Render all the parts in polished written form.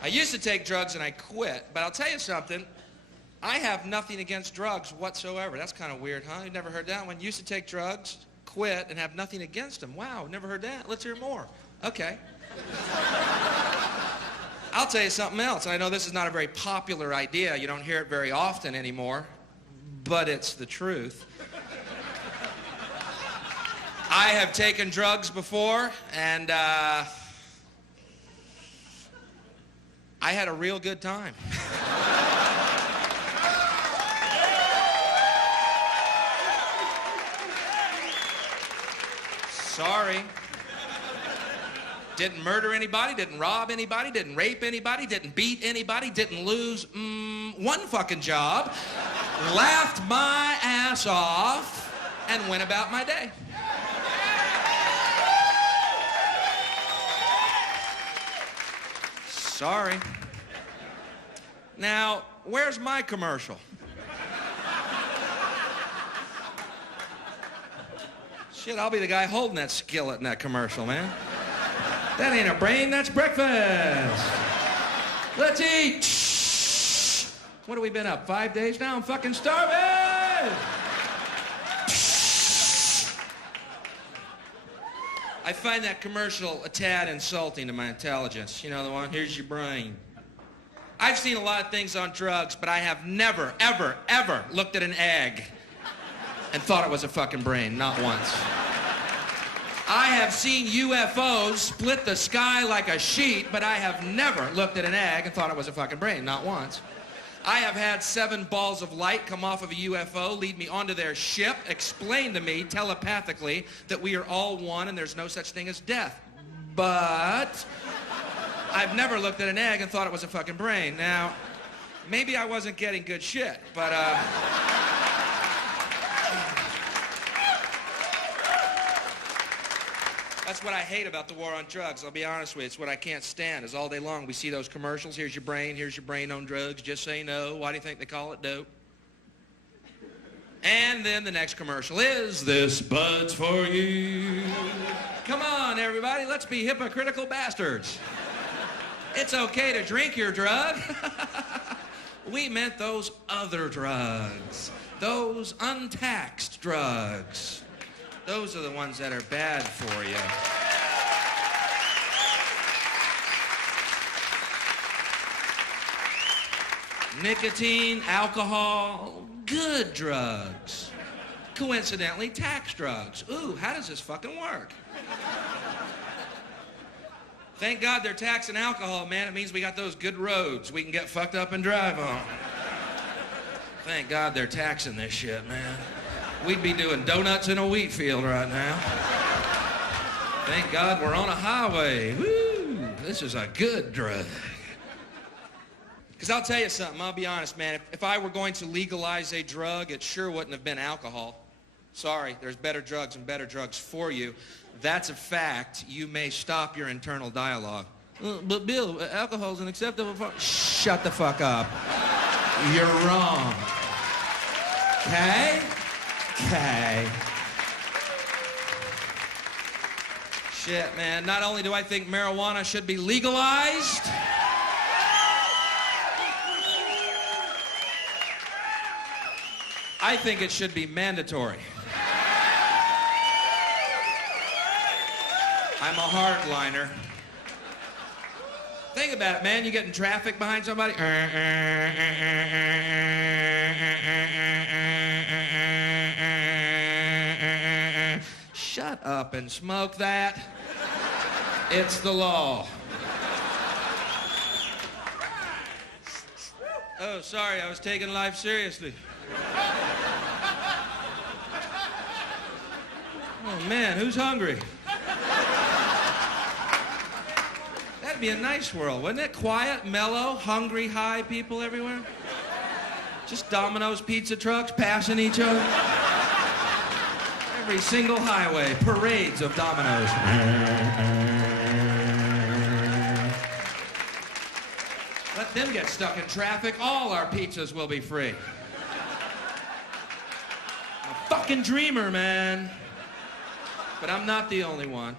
I used to take drugs and I quit, but I'll tell you something. I have nothing against drugs whatsoever. That's kind of weird, huh? You've never heard that one? Used to take drugs, quit, and have nothing against them. Wow, never heard that. Let's hear more. Okay. I'll tell you something else. I know this is not a very popular idea. You don't hear it very often anymore, but it's the truth. I have taken drugs before, and I had a real good time. Sorry. Didn't murder anybody, didn't rob anybody, didn't rape anybody, didn't beat anybody, didn't lose one fucking job, laughed my ass off, and went about my day. Sorry. Now, where's my commercial? Shit, I'll be the guy holding that skillet in that commercial, man. That ain't a brain, that's breakfast. Let's eat. What have we been up, 5 days now? I'm fucking starving. I find that commercial a tad insulting to my intelligence. You know the one, here's your brain. I've seen a lot of things on drugs, but I have never, ever, ever looked at an egg and thought it was a fucking brain, not once. I have seen UFOs split the sky like a sheet, but I have never looked at an egg and thought it was a fucking brain, not once. I have had 7 balls of light come off of a UFO, lead me onto their ship, explain to me telepathically that we are all one and there's no such thing as death. But I've never looked at an egg and thought it was a fucking brain. Now, maybe I wasn't getting good shit, but that's what I hate about the war on drugs. I'll be honest with you. It's what I can't stand is all day long we see those commercials. Here's your brain on drugs. Just say no. Why do you think they call it dope? And then the next commercial is this bud's for you. Come on, everybody. Let's be hypocritical bastards. It's okay to drink your drug. We meant those other drugs. Those untaxed drugs. Those are the ones that are bad for you. Nicotine, alcohol, good drugs. Coincidentally, tax drugs. Ooh, how does this fucking work? Thank God they're taxing alcohol, man. It means we got those good roads we can get fucked up and drive on. Thank God they're taxing this shit, man. We'd be doing donuts in a wheat field right now. Thank God we're on a highway. Woo! This is a good drug. Because I'll tell you something, I'll be honest, man. If I were going to legalize a drug, it sure wouldn't have been alcohol. Sorry, there's better drugs and better drugs for you. That's a fact. You may stop your internal dialogue. But Bill, alcohol's an acceptable form. Shut the fuck up. You're wrong. Okay? Okay. Shit, man. Not only do I think marijuana should be legalized, I think it should be mandatory. I'm a hardliner. Think about it, man. You get in traffic behind somebody. Shut up and smoke that. It's the law. Oh, sorry, I was taking life seriously. Oh, man, who's hungry? That'd be a nice world, wouldn't it? Quiet, mellow, hungry, high people everywhere. Just Domino's pizza trucks passing each other. Every single highway, parades of Domino's. Let them get stuck in traffic. All our pizzas will be free. I'm a fucking dreamer, man. But I'm not the only one.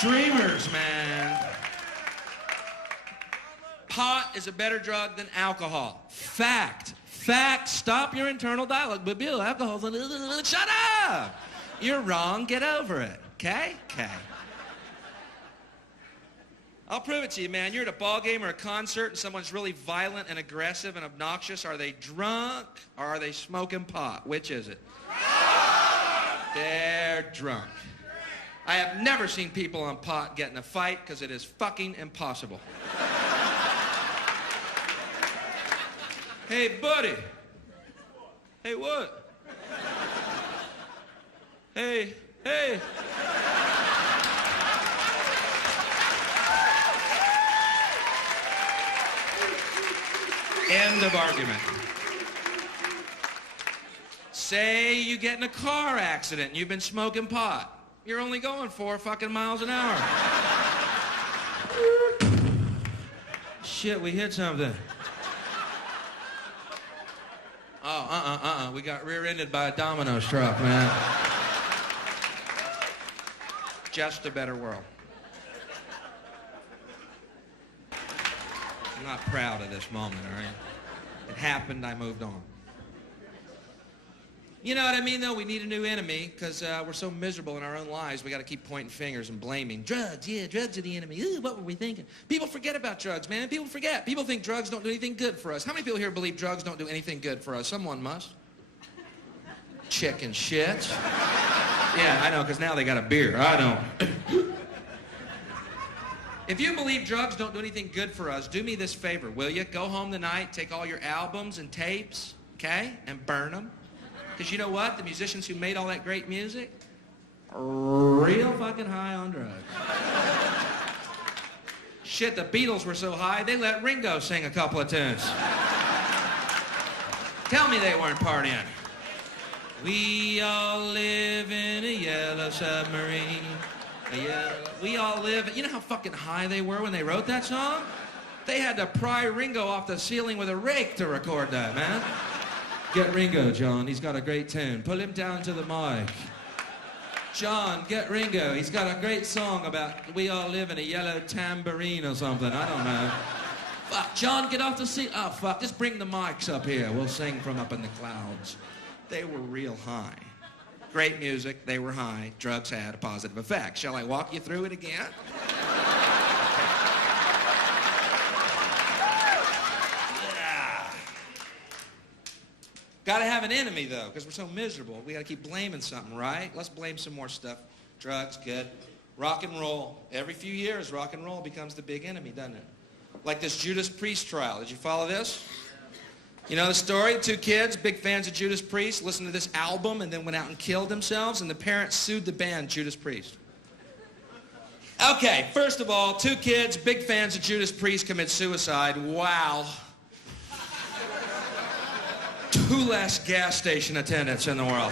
Dreamers, man. Pot is a better drug than alcohol. Fact. Fact. Stop your internal dialogue. But Bill, alcohol's... Shut up! You're wrong. Get over it. Okay? Okay. I'll prove it to you, man. You're at a ball game or a concert and someone's really violent and aggressive and obnoxious. Are they drunk or are they smoking pot? Which is it? They're drunk. I have never seen people on pot get in a fight because it is fucking impossible. Hey, buddy. Hey, what? Hey, hey. End of argument. Say you get in a car accident and you've been smoking pot. You're only going 4 fucking miles an hour. Shit, we hit something. Oh, we got rear-ended by a Domino's truck, man. Just a better world. I'm not proud of this moment, all right? It happened, I moved on. You know what I mean, though? We need a new enemy because we're so miserable in our own lives. We got to keep pointing fingers and blaming. Drugs, yeah, drugs are the enemy. Ooh, what were we thinking? People forget about drugs, man. People forget. People think drugs don't do anything good for us. How many people here believe drugs don't do anything good for us? Someone must. Chicken shit. Yeah, I know, because now they got a beer. I don't. If you believe drugs don't do anything good for us, do me this favor, will you? Go home tonight, take all your albums and tapes, okay, and burn them. Because you know what? The musicians who made all that great music are real fucking high on drugs. Shit, the Beatles were so high, they let Ringo sing a couple of tunes. Tell me they weren't partying. We all live in a yellow submarine. We all live... You know how fucking high they were when they wrote that song? They had to pry Ringo off the ceiling with a rake to record that, man. Get Ringo, John. He's got a great tune. Pull him down to the mic. John, get Ringo. He's got a great song about we all live in a yellow tambourine or something. I don't know. Fuck, John, get off the seat. Oh, fuck, just bring the mics up here. We'll sing from up in the clouds. They were real high. Great music, they were high. Drugs had a positive effect. Shall I walk you through it again? Gotta have an enemy, though, because we're so miserable. We gotta keep blaming something, right? Let's blame some more stuff. Drugs, good. Rock and roll. Every few years, rock and roll becomes the big enemy, doesn't it? Like this Judas Priest trial. Did you follow this? You know the story? 2 kids, big fans of Judas Priest, listened to this album and then went out and killed themselves, and the parents sued the band Judas Priest. Okay, first of all, 2 kids, big fans of Judas Priest, commit suicide. Wow. 2 less gas station attendants in the world.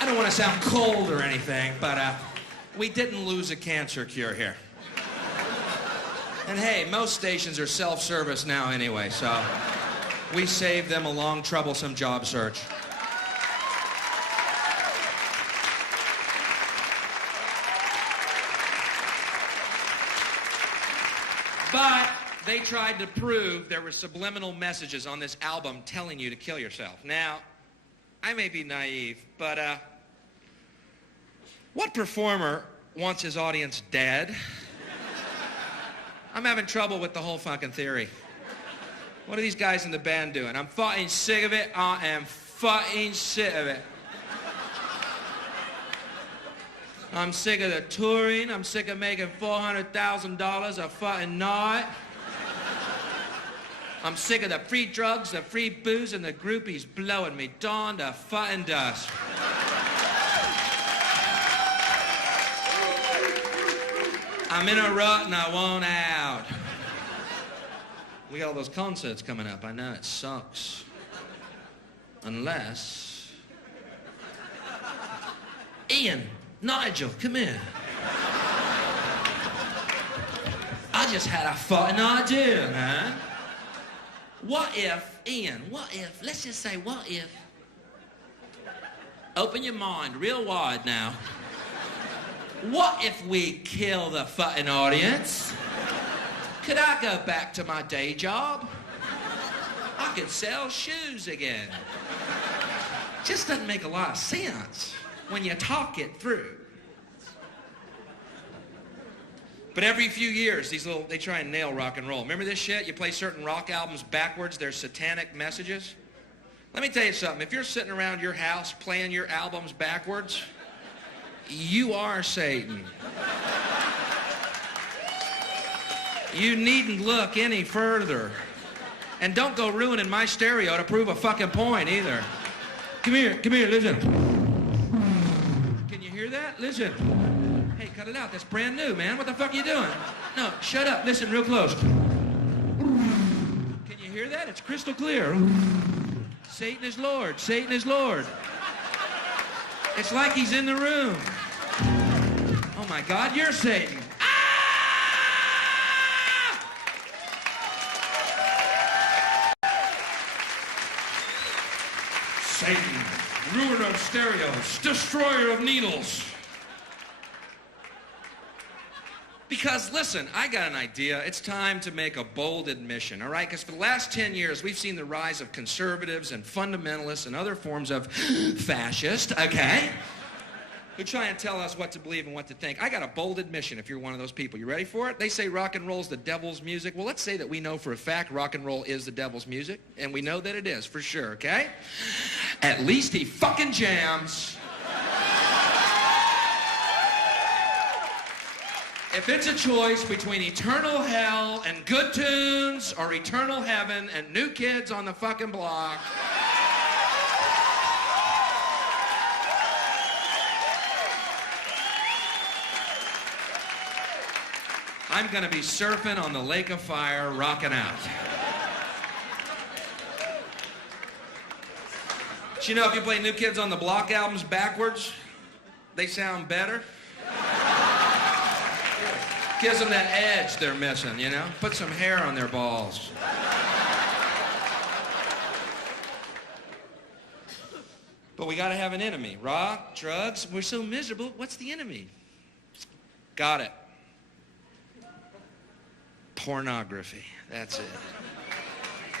I don't want to sound cold or anything, but we didn't lose a cancer cure here. And hey, most stations are self-service now anyway, so we saved them a long, troublesome job search. But they tried to prove there were subliminal messages on this album telling you to kill yourself. Now, I may be naive, but what performer wants his audience dead? I'm having trouble with the whole fucking theory. What are these guys in the band doing? I'm fucking sick of it. I am fucking sick of it. I'm sick of the touring. I'm sick of making $400,000 a fucking night. I'm sick of the free drugs, the free booze, and the groupies blowing me dawn to fucking dust. I'm in a rut and I want out. We got all those concerts coming up. I know it sucks. Unless... Ian, Nigel, come here. I just had a fucking idea, man. What if, Ian, let's just say, what if Open your mind real wide now. What if we kill the fucking audience? Could I go back to my day job? I could sell shoes again. Just doesn't make a lot of sense when you talk it through. But every few years, they try and nail rock and roll. Remember this shit? You play certain rock albums backwards, there's satanic messages. Let me tell you something. If you're sitting around your house playing your albums backwards, you are Satan. You needn't look any further. And don't go ruining my stereo to prove a fucking point either. Come here, listen. Can you hear that? Listen. Hey, cut it out. That's brand new, man. What the fuck are you doing? No, shut up. Listen real close. Can you hear that? It's crystal clear. Satan is Lord. Satan is Lord. It's like he's in the room. Oh my God, you're Satan. Satan, ruiner of stereos, destroyer of needles. Because, listen, I got an idea. It's time to make a bold admission, all right? Because for the last 10 years, we've seen the rise of conservatives and fundamentalists and other forms of fascist, okay? Who try and tell us what to believe and what to think. I got a bold admission if you're one of those people. You ready for it? They say rock and roll's the devil's music. Well, let's say that we know for a fact rock and roll is the devil's music, and we know that it is for sure, okay? At least he fucking jams. If it's a choice between eternal hell and good tunes or eternal heaven and New Kids on the fucking Block, I'm gonna be surfing on the lake of fire, rocking out. But you know, if you play New Kids on the Block albums backwards, they sound better. Gives them that edge they're missing, you know? Put some hair on their balls. But we gotta have an enemy. Rock, drugs, we're so miserable. What's the enemy? Got it. Pornography. That's it.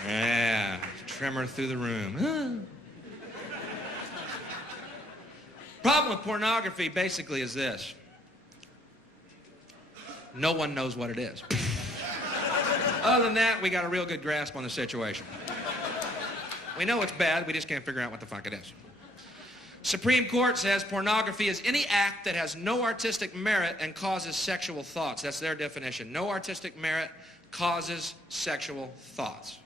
Yeah. Tremor through the room. Problem with pornography basically is this. No one knows what it is. Other than that, we got a real good grasp on the situation. We know it's bad, we just can't figure out what the fuck it is. Supreme Court says pornography is any act that has no artistic merit and causes sexual thoughts. That's their definition. No artistic merit causes sexual thoughts.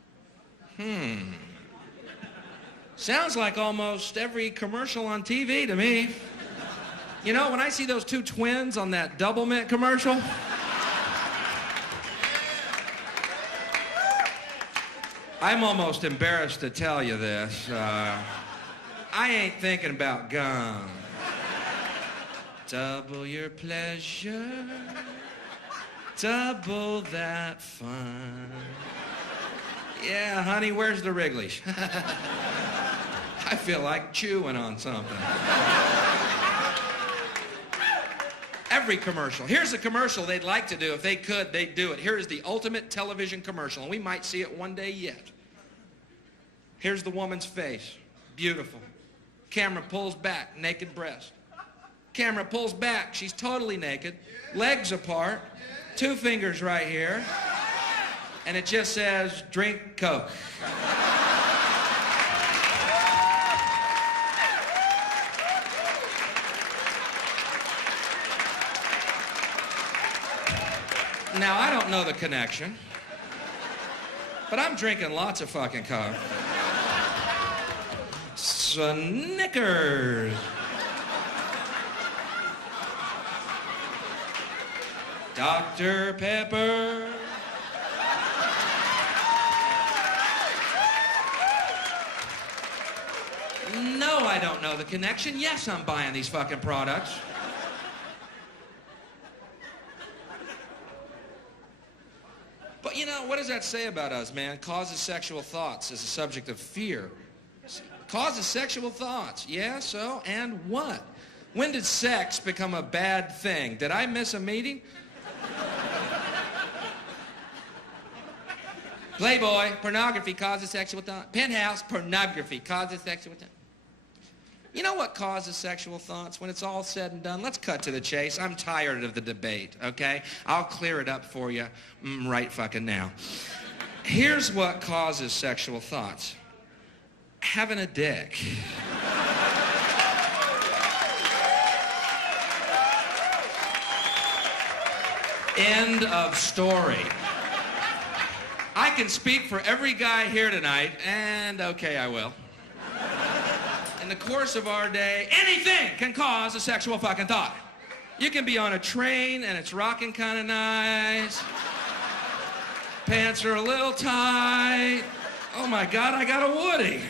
Sounds like almost every commercial on TV to me. You know, when I see those two twins on that Double Mint commercial, I'm almost embarrassed to tell you this. I ain't thinking about gum. Double your pleasure, double that fun. Yeah, honey, where's the Wrigley's? I feel like chewing on something. Every commercial. Here's a commercial they'd like to do. If they could, they'd do it. Here is the ultimate television commercial, and we might see it one day yet. Here's the woman's face. Beautiful. Camera pulls back, naked breast. Camera pulls back, she's totally naked. Legs apart, two fingers right here. And it just says, drink Coke. Now, I don't know the connection, but I'm drinking lots of fucking Coke. Snickers. Dr. Pepper. No, I don't know the connection. Yes, I'm buying these fucking products. But you know, what does that say about us, man? Causes sexual thoughts as a subject of fear. Causes sexual thoughts. Yeah, so, and what? When did sex become a bad thing? Did I miss a meeting? Playboy, pornography causes sexual thought. Penthouse, pornography causes sexual thought. You know what causes sexual thoughts? When it's all said and done, let's cut to the chase. I'm tired of the debate, okay? I'll clear it up for you right fucking now. Here's what causes sexual thoughts. Having a dick. End of story. I can speak for every guy here tonight, and okay, I will. In the course of our day, anything can cause a sexual fucking thought. You can be on a train and it's rocking kind of nice. Pants are a little tight. Oh my God, I got a Woody.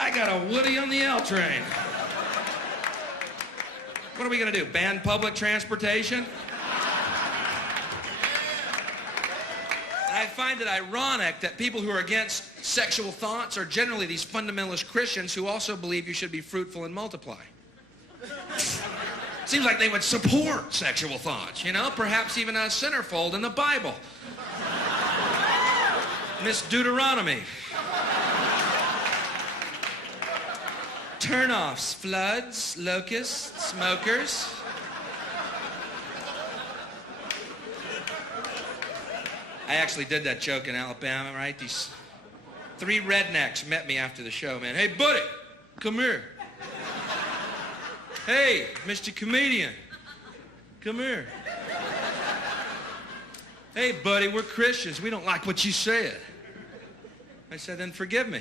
I got a Woody on the L train. What are we gonna do, ban public transportation? I find it ironic that people who are against sexual thoughts are generally these fundamentalist Christians who also believe you should be fruitful and multiply. Seems like they would support sexual thoughts, you know? Perhaps even a centerfold in the Bible. Miss Deuteronomy. Turnoffs, floods, locusts, smokers. I actually did that joke in Alabama, right? These 3 rednecks met me after the show, man. Hey, buddy, come here. Hey, Mr. Comedian, come here. Hey, buddy, we're Christians. We don't like what you said. I said, then forgive me.